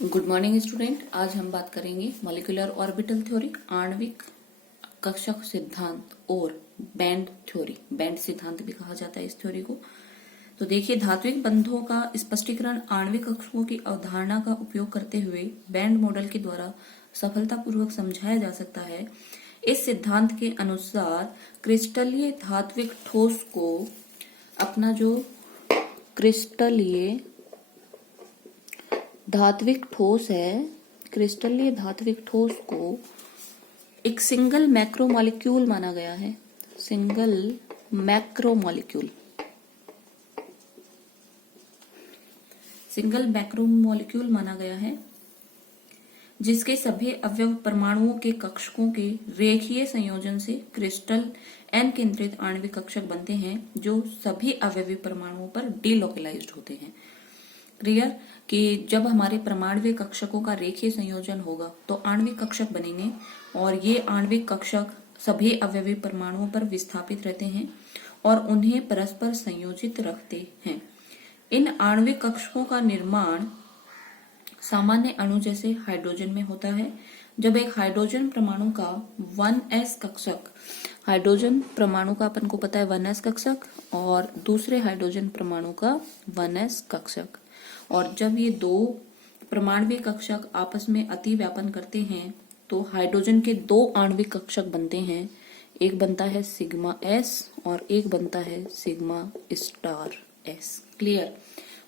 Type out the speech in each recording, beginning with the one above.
Good morning student. आज हम बात करेंगे मॉलिक्यूलर ऑर्बिटल थ्योरी, आणविक कक्षक सिद्धांत और बैंड थ्योरी। बैंड सिद्धांत भी कहा जाता है इस थ्योरी को। तो देखिए, धात्विक बंधों का स्पष्टीकरण आणविक कक्षकों की अवधारणा का उपयोग करते हुए बैंड मॉडल के द्वारा सफलतापूर्वक समझाया जा सकता है। इस सिद्धांत के अनुसार क्रिस्टलीय धात्विक ठोस को अपना जो क्रिस्टलीय धात्विक ठोस है, क्रिस्टलीय धात्विक ठोस को एक सिंगल मैक्रोमॉलिक्यूल माना गया है। सिंगल मैक्रोमॉलिक्यूल, सिंगल मैक्रोमॉलिक्यूल माना गया है, जिसके सभी अवयव परमाणुओं के कक्षकों के रेखीय संयोजन से क्रिस्टल एन केंद्रित आणविक कक्षक बनते हैं, जो सभी अवयवी परमाणुओं पर डीलोकलाइज्ड होते हैं। क्लियर कि जब हमारे परमाणुविक कक्षकों का रेखीय संयोजन होगा तो आणविक कक्षक बनेंगे, और ये आणविक कक्षक सभी अवयवी परमाणुओं पर विस्थापित रहते हैं और उन्हें परस्पर संयोजित रखते हैं। इन आणविक कक्षकों का निर्माण सामान्य अणु जैसे हाइड्रोजन में होता है। जब एक हाइड्रोजन परमाणु का 1s कक्षक, हाइड्रोजन परमाणु का अपन को पता है 1s कक्षक, और दूसरे हाइड्रोजन परमाणु का 1s कक्षक, और जब ये दो परमाणुविक कक्षक आपस में अति व्यापन करते हैं तो हाइड्रोजन के दो आणविक कक्षक बनते हैं। एक बनता है सिग्मा एस और एक बनता है सिग्मा स्टार एस। क्लियर।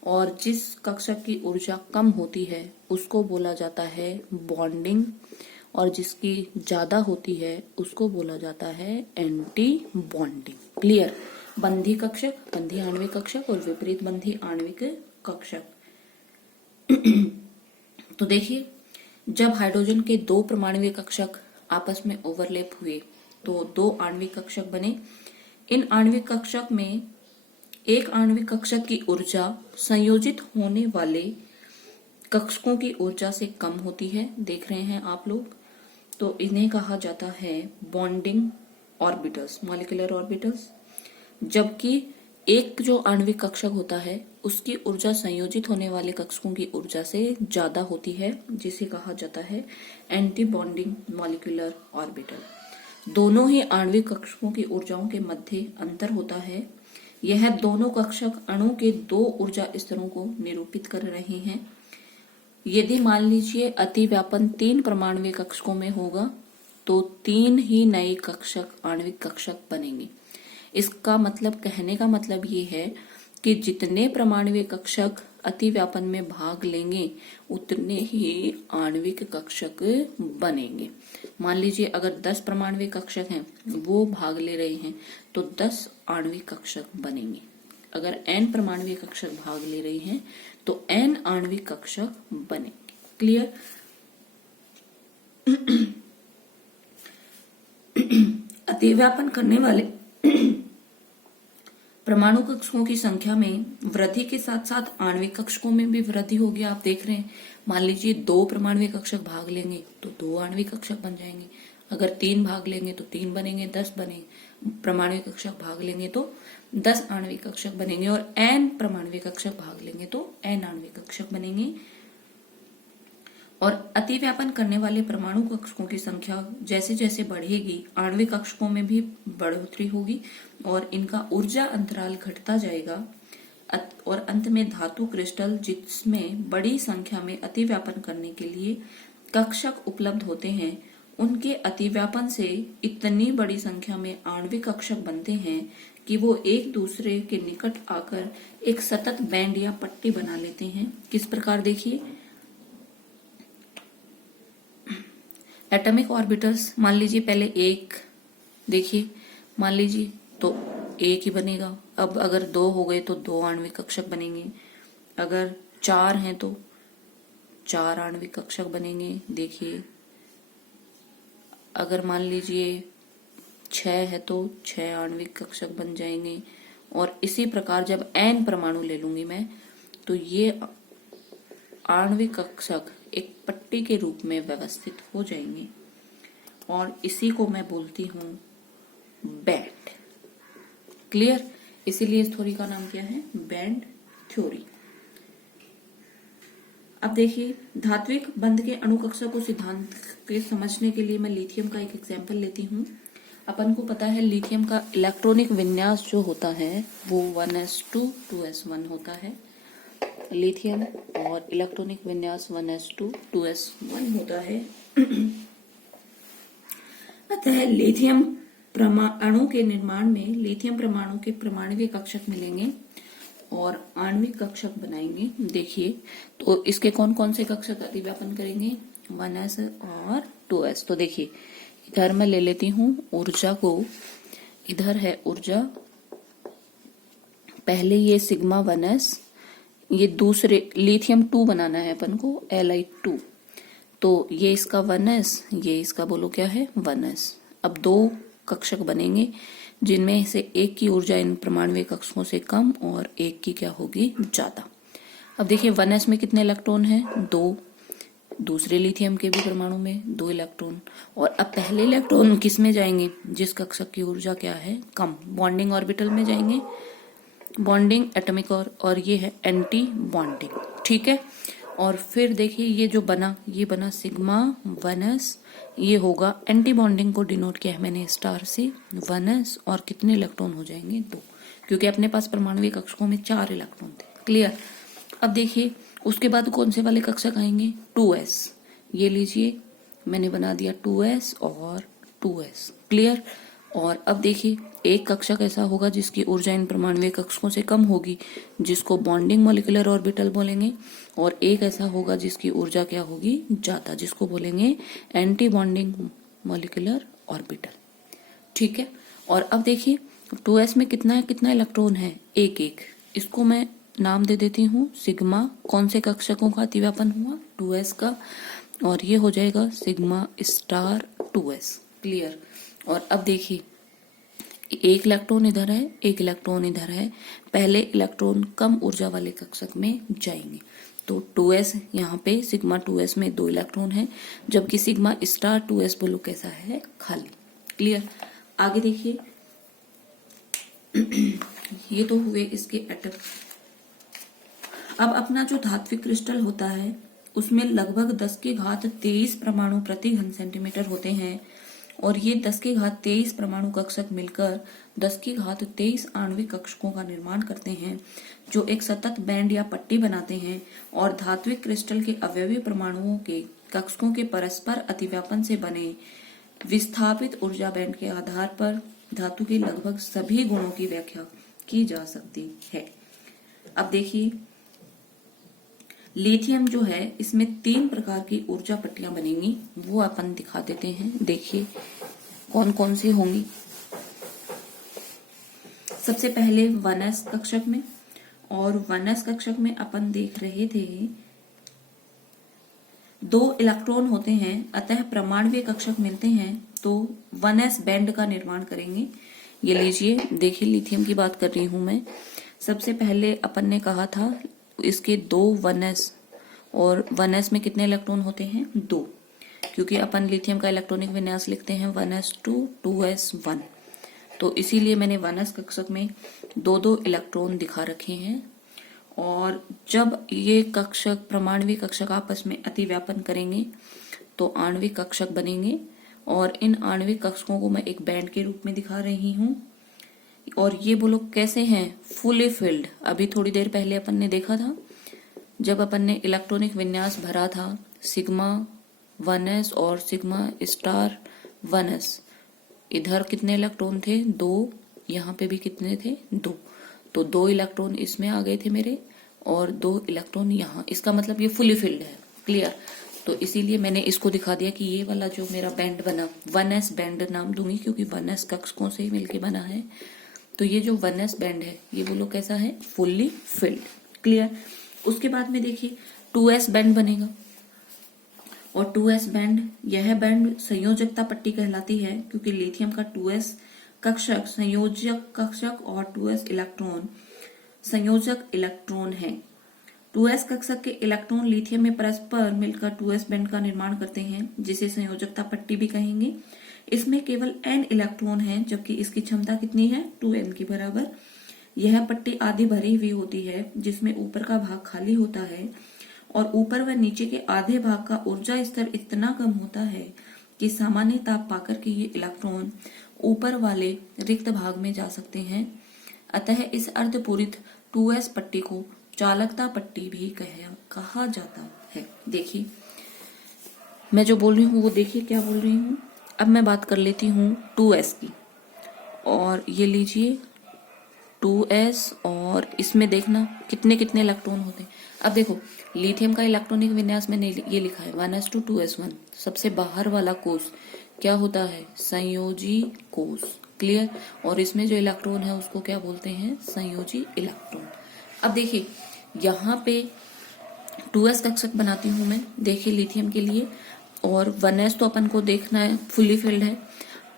और जिस कक्षक की ऊर्जा कम होती है उसको बोला जाता है बॉन्डिंग, और जिसकी ज्यादा होती है उसको बोला जाता है एंटी बॉन्डिंग। क्लियर। बंधी कक्षक, बंधी आणविक कक्षक और विपरीत बंधी आणविक कक्षक। तो देखिए, जब हाइड्रोजन के दो परमाणुविक कक्षक आपस में ओवरलैप हुए तो दो आणविक कक्षक बने। इन आणविक कक्षक में एक आणविक कक्षक की ऊर्जा संयोजित होने वाले कक्षकों की ऊर्जा से कम होती है, देख रहे हैं आप लोग। तो इन्हें कहा जाता है बॉन्डिंग ऑर्बिटल्स, मॉलिक्यूलर ऑर्बिटल्स। जबकि एक जो आणविक कक्षक होता है उसकी ऊर्जा संयोजित होने वाले कक्षकों की ऊर्जा से ज्यादा होती है, जिसे कहा जाता है एंटी बॉन्डिंग मॉलिक्यूलर ऑर्बिटल। दोनों ही आणविक कक्षकों की ऊर्जाओं के मध्य अंतर होता है। यह दोनों कक्षक अणु के दो ऊर्जा स्तरों को निरूपित कर रहे हैं। यदि मान लीजिए अति व्यापन 3 परमाणुविक कक्षकों में होगा तो 3 ही नए कक्षक आणविक कक्षक बनेंगे। इसका मतलब, कहने का मतलब ये है कि जितने परमाणुविक कक्षक अति व्यापन में भाग लेंगे उतने ही आणविक कक्षक बनेंगे। मान लीजिए अगर 10 परमाणुविक कक्षक हैं वो भाग ले रहे हैं तो 10 आणविक कक्षक बनेंगे। अगर n परमाणुविक कक्षक भाग ले रहे हैं तो n आणविक कक्षक बनेंगे। क्लियर। अतिव्यापन करने वाले परमाणु कक्षकों की संख्या में वृद्धि के साथ साथ आणविक कक्षकों में भी वृद्धि होगी। आप देख रहे हैं, मान लीजिए 2 परमाणुविक कक्षक भाग लेंगे तो 2 आणविक कक्षक बन जाएंगे। अगर 3 भाग लेंगे तो 3 बनेंगे, 10 बनेंगे। परमाणुविक कक्षक भाग लेंगे तो 10 आणविक कक्षक बनेंगे, और n परमाणुविक कक्षक भाग लेंगे तो n आणविक कक्षक बनेंगे। और अतिव्यापन करने वाले परमाणु कक्षकों की संख्या जैसे जैसे बढ़ेगी आणविक कक्षकों में भी बढ़ोतरी होगी और इनका ऊर्जा अंतराल घटता जाएगा, और अंत में धातु क्रिस्टल जिसमें बड़ी संख्या में अतिव्यापन करने के लिए कक्षक उपलब्ध होते हैं, उनके अतिव्यापन से इतनी बड़ी संख्या में आणविक कक्षक बनते हैं कि वो एक दूसरे के निकट आकर एक सतत बैंड या पट्टी बना लेते हैं। किस प्रकार, देखिए, एटॉमिक ऑर्बिटल्स। मान लीजिए पहले एक, देखिए मान लीजिए तो एक ही बनेगा। अब अगर 2 हो गए तो 2 आणविक कक्षक बनेंगे। अगर 4 हैं तो 4 आणविक कक्षक बनेंगे। देखिए, अगर मान लीजिए 6 है तो 6 आणविक कक्षक बन जाएंगे। और इसी प्रकार जब n परमाणु ले लूंगी मैं तो ये आणविक कक्षक एक पट्टी के रूप में व्यवस्थित हो जाएंगे, और इसी को मैं बोलती हूं बैंड। क्लियर। इसीलिए इस थ्योरी का नाम क्या है? Band theory. अब देखिए, धात्विक बंध के अणु कक्षकों सिद्धांत के समझने के लिए मैं लिथियम का एक एग्जाम्पल लेती हूँ। अपन को पता है लिथियम का इलेक्ट्रॉनिक विन्यास जो होता है वो 1s2 2s1 होता है। लिथियम और इलेक्ट्रॉनिक विन्यास 1s2 2s1 होता है। अतः लिथियम अणु के निर्माण में लिथियम परमाणु के परमाणुक कक्षक मिलेंगे और आणविक कक्षक बनाएंगे। देखिए, तो इसके कौन कौन से कक्षक अतिव्यापन करेंगे, 1s और 2s। तो देखिए, इधर मैं ले लेती हूँ ऊर्जा को, इधर है ऊर्जा, पहले ये सिग्मा 1s, ये दूसरे लिथियम 2 बनाना है अपन को, Li2, तो ये इसका 1s, ये इसका बोलो क्या है 1s। अब दो कक्षक बनेंगे जिनमें से एक की ऊर्जा इन परमाणुक कक्षकों से कम और एक की क्या होगी, ज्यादा। अब देखिए 1s में कितने इलेक्ट्रॉन हैं, 2, दूसरे लिथियम के भी परमाणु में 2 इलेक्ट्रॉन। और अब पहले इलेक्ट्रॉन किस में जाएंगे, जिस कक्षक की ऊर्जा क्या है, कम, बॉन्डिंग ऑर्बिटल में जाएंगे, बॉन्डिंग एटॉमिक और ये है एंटी बॉन्डिंग, ठीक है। और फिर देखिए ये जो बना, ये बना सिग्मा 1s, ये होगा एंटी बॉन्डिंग को डिनोट किया है मैंने स्टार से 1s, और कितने इलेक्ट्रॉन हो जाएंगे, 2, क्योंकि अपने पास परमाणुक कक्षकों में 4 इलेक्ट्रॉन थे, क्लियर। अब देखिए उसके बाद कौन से वाले कक्षक आएंगे, 2s, ये लीजिए मैंने बना दिया 2s और 2s, क्लियर। और अब देखिए एक कक्षक ऐसा होगा जिसकी ऊर्जा इन परमाणुक कक्षकों से कम होगी, जिसको बॉन्डिंग मॉलिक्यूलर ऑर्बिटल बोलेंगे, और एक ऐसा होगा जिसकी ऊर्जा क्या होगी, ज्यादा, जिसको बोलेंगे एंटी बॉन्डिंग मॉलिक्यूलर ऑर्बिटल, ठीक है। और अब देखिए 2s में कितना इलेक्ट्रॉन है, एक एक, इसको मैं नाम दे देती हूँ सिग्मा, कौन से कक्षकों का अतिव्यापन हुआ, 2s का, और ये हो जाएगा सिग्मा स्टार 2s, क्लियर। और अब देखिए एक इलेक्ट्रॉन इधर है, एक इलेक्ट्रॉन इधर है, पहले इलेक्ट्रॉन कम ऊर्जा वाले कक्षक में जाएंगे, तो 2s यहाँ पे सिग्मा 2s में 2 इलेक्ट्रॉन है, जबकि सिग्मा स्टार 2s बोलो कैसा है, खाली, क्लियर। आगे देखिए ये तो हुए इसके एटम। अब अपना जो धात्विक क्रिस्टल होता है उसमें लगभग 10⁻23 परमाणु प्रति घन सेंटीमीटर होते हैं, और ये 10⁻23 परमाणु कक्षक मिलकर 10⁻23 आणविक कक्षकों का निर्माण करते हैं, जो एक सतत बैंड या पट्टी बनाते हैं। और धात्विक क्रिस्टल के अवयवी परमाणुओं के कक्षकों के परस्पर अतिव्यापन से बने विस्थापित ऊर्जा बैंड के आधार पर धातु के लगभग सभी गुणों की व्याख्या की जा सकती है। अब देखिए लिथियम जो है इसमें 3 प्रकार की ऊर्जा पट्टियां बनेंगी, वो अपन दिखा देते हैं। देखिए कौन कौन सी होंगी। सबसे पहले 1s कक्षक में, और 1s कक्षक में अपन देख रहे थे 2 इलेक्ट्रॉन होते हैं, अतः परमाणुक कक्षक मिलते हैं तो 1s बैंड का निर्माण करेंगे। ये लीजिए, देखिए लिथियम की बात कर रही हूं मैं। सबसे पहले अपन ने कहा था इसके 2 1s, और 1s में कितने इलेक्ट्रॉन होते हैं, 2, क्योंकि अपन लिथियम का इलेक्ट्रॉनिक विन्यास लिखते हैं 1s2 2s1, तो इसीलिए मैंने 1s कक्षक में 2 इलेक्ट्रॉन दिखा रखे हैं। और जब ये कक्षक परमाणुक कक्षक आपस में अतिव्यापन करेंगे तो आणविक कक्षक बनेंगे, और इन आणविक कक्षकों को मैं एक बैंड के रूप में दिखा रही हूं। और ये बोलो कैसे हैं, फुली फिल्ड। अभी थोड़ी देर पहले अपन ने देखा था जब अपन ने इलेक्ट्रॉनिक विन्यास भरा था सिग्मा 1s और सिग्मा स्टार 1s, इधर कितने इलेक्ट्रॉन थे, 2, यहाँ पे भी कितने थे, 2, तो 2 इलेक्ट्रॉन इसमें आ गए थे मेरे, और 2 इलेक्ट्रॉन यहाँ, इसका मतलब ये फुली फिल्ड है, क्लियर। तो इसीलिए मैंने इसको दिखा दिया कि ये वाला जो मेरा बैंड बना 1s बैंड नाम दूंगी, क्योंकि 1s कक्षकों से मिलके बना है। तो ये जो 1s बैंड है ये बोलो कैसा है, फुल्ली फिल्ड, क्लियर। उसके बाद में देखिए 2s बैंड बनेगा, और 2s बैंड, यह बैंड संयोजकता पट्टी कहलाती है, क्योंकि लिथियम का 2s कक्षक संयोजक कक्षक और 2s इलेक्ट्रॉन संयोजक इलेक्ट्रॉन है। 2s कक्षक के इलेक्ट्रॉन लिथियम में परस्पर मिलकर 2s बैंड का निर्माण करते हैं, जिसे संयोजकता पट्टी भी कहेंगे। इसमें केवल n इलेक्ट्रॉन है, जबकि इसकी क्षमता कितनी है, 2n के बराबर। यह पट्टी आधी भरी हुई होती है, जिसमें ऊपर का भाग खाली होता है, और ऊपर व नीचे के आधे भाग का ऊर्जा स्तर इतना कम होता है कि सामान्य ताप पाकर के ये इलेक्ट्रॉन ऊपर वाले रिक्त भाग में जा सकते हैं। अतः इस अर्धपूरित 2s पट्टी को चालकता पट्टी भी कहा जाता है। देखिए मैं जो बोल रही हूँ वो देखिए क्या बोल रही हूँ। अब मैं बात कर लेती हूँ 2s की, और ये लीजिए 2s, और इसमें देखना कितने कितने इलेक्ट्रॉन होते हैं। अब देखो लिथियम का इलेक्ट्रॉनिक विन्यास में ये लिखा है 1s2 2s1। सबसे बाहर वाला कोष क्या होता है? संयोजी कोष। क्लियर। और इसमें जो इलेक्ट्रॉन है उसको क्या बोलते हैं? संयोजी इलेक्ट्रॉन। अब देखिए यहाँ पे 2s कक्षक बनाती हूं मैं, देखिए लिथियम के लिए, और 1s तो अपन को देखना है फुली फिल्ड है।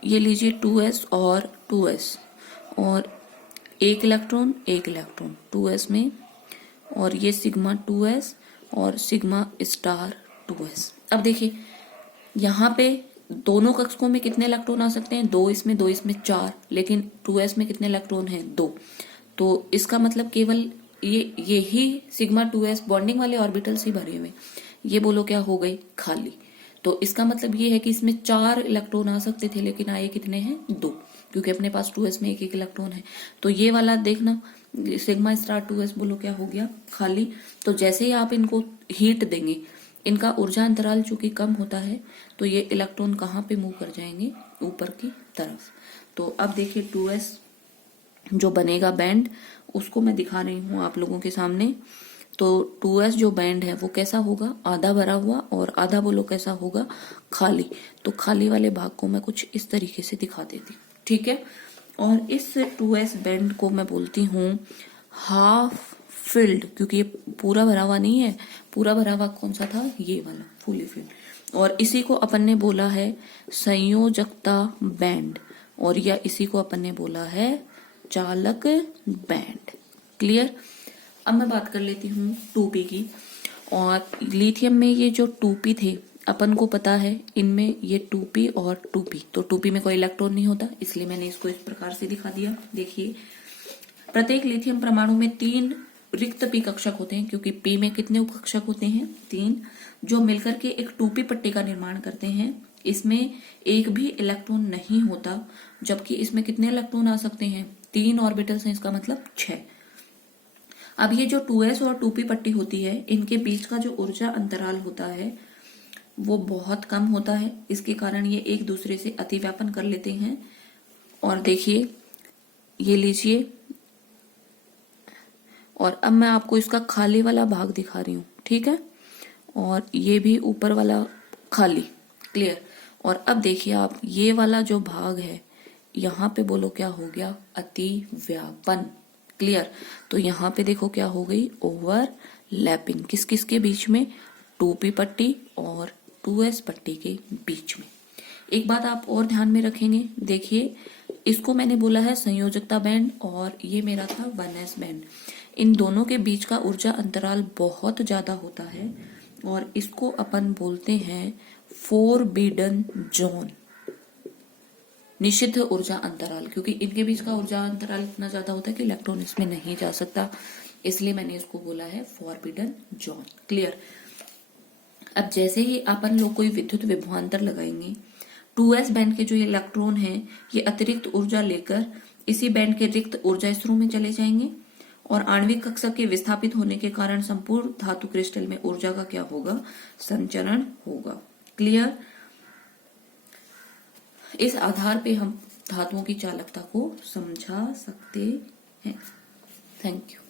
ये लीजिए 2s और 2s, और एक इलेक्ट्रॉन 2s में, और ये सिग्मा 2s और सिग्मा स्टार 2s। अब देखिए यहाँ पे दोनों कक्षकों में कितने इलेक्ट्रॉन आ सकते हैं? 2 इसमें 2 इसमें 4, लेकिन 2s में कितने इलेक्ट्रॉन हैं? 2। तो इसका मतलब केवल यही सिग्मा 2s बॉन्डिंग वाले ऑर्बिटल्स ही भरे हुए, ये बोलो क्या हो गई? खाली। तो इसका मतलब ये है कि इसमें 4 इलेक्ट्रॉन आ सकते थे, लेकिन आए कितने हैं? 2, क्योंकि अपने पास 2s में एक इलेक्ट्रॉन है। तो ये वाला देखना सिग्मा स्टार 2s बोलो क्या हो गया? खाली। तो जैसे ही आप इनको हीट देंगे, इनका ऊर्जा अंतराल चूंकि कम होता है, तो ये इलेक्ट्रॉन कहाँ पे मूव कर जाएंगे? ऊपर की तरफ। तो अब देखिए 2s जो बनेगा बैंड, उसको मैं दिखा रही हूँ आप लोगों के सामने। तो 2s जो बैंड है वो कैसा होगा? आधा भरा हुआ, और आधा बोलो कैसा होगा? खाली। तो खाली वाले भाग को मैं कुछ इस तरीके से दिखा देती हूँ, ठीक है। और इस 2s बैंड को मैं बोलती हूँ हाफ फिल्ड, क्योंकि ये पूरा भरा हुआ नहीं है। पूरा भरा हुआ कौन सा था? ये वाला फुली फिल्ड। और इसी को अपन ने बोला है संयोजकता बैंड, और या इसी को अपन ने बोला है चालक बैंड। क्लियर। अब मैं बात कर लेती हूँ 2p की। और लिथियम में ये जो 2p थे, अपन को पता है इनमें ये 2p और 2p, तो 2p में कोई इलेक्ट्रॉन नहीं होता, इसलिए मैंने इसको इस प्रकार से दिखा दिया। देखिए प्रत्येक लिथियम परमाणु में 3 रिक्त p कक्षक होते हैं, क्योंकि p में कितने उपकक्षक होते हैं? 3, जो मिलकर के एक 2p पट्टी का निर्माण करते हैं। इसमें एक भी इलेक्ट्रॉन नहीं होता, जबकि इसमें कितने इलेक्ट्रॉन आ सकते हैं? 3 ऑर्बिटल्स हैं, इसका मतलब 6। अब ये जो 2s और 2p पट्टी होती है, इनके बीच का जो ऊर्जा अंतराल होता है वो बहुत कम होता है। इसके कारण ये एक दूसरे से अतिव्यापन कर लेते हैं। और देखिए ये लीजिए, और अब मैं आपको इसका खाली वाला भाग दिखा रही हूँ, ठीक है। और ये भी ऊपर वाला खाली। क्लियर। और अब देखिए आप ये वाला जो भाग है, यहाँ पे बोलो क्या हो गया? अतिव्यापन। क्लियर। तो यहाँ पे देखो क्या हो गई? ओवरलैपिंग। किस किस के बीच में? 2p पट्टी और 2s पट्टी के बीच में। एक बात आप और ध्यान में रखेंगे, देखिए इसको मैंने बोला है संयोजकता बैंड, और ये मेरा था 1s बैंड। इन दोनों के बीच का ऊर्जा अंतराल बहुत ज्यादा होता है, और इसको अपन बोलते हैं फोरबिडन जोन, निषिद्ध ऊर्जा अंतराल, क्योंकि इनके बीच का ऊर्जा अंतराल इतना ज्यादा होता है कि इलेक्ट्रॉन इसमें नहीं जा सकता, इसलिए मैंने इसको बोला है फोरबिडन जोन। क्लियर। अब जैसे ही अपन लोग कोई विद्युत विभवांतर लगाएंगे, 2s बैंड के जो ये इलेक्ट्रॉन हैं, ये अतिरिक्त ऊर्जा लेकर इसी बैंड के रिक्त ऊर्जा स्तरों में चले जाएंगे, और आणविक कक्षक के विस्थापित होने के कारण संपूर्ण धातु क्रिस्टल में ऊर्जा का क्या होगा? संचरण होगा। क्लियर। इस आधार पे हम धातुओं की चालकता को समझा सकते हैं। Thank you.